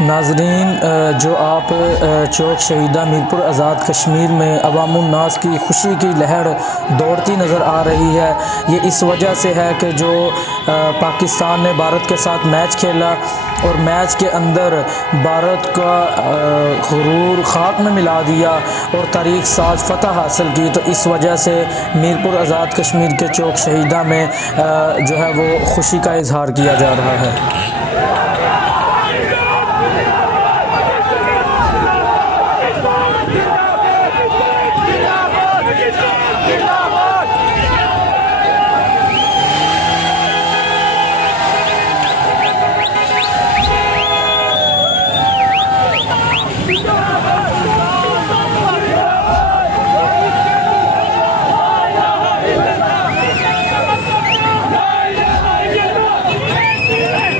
नाजरीन, जो आप चौक शहीदा मीरपुर आज़ाद कश्मीर में अवामुन्नास की खुशी की लहर दौड़ती नज़र आ रही है। ये इस वजह से है कि जो पाकिस्तान ने भारत के साथ मैच खेला और मैच के अंदर भारत का गुरूर खाक में मिला दिया और तारीख साज फ़तह हासिल की, तो इस वजह से मीरपुर आज़ाद कश्मीर के चौक शहीदा में जो है वो खुशी का इजहार किया जा रहा है।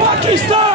Pakistan!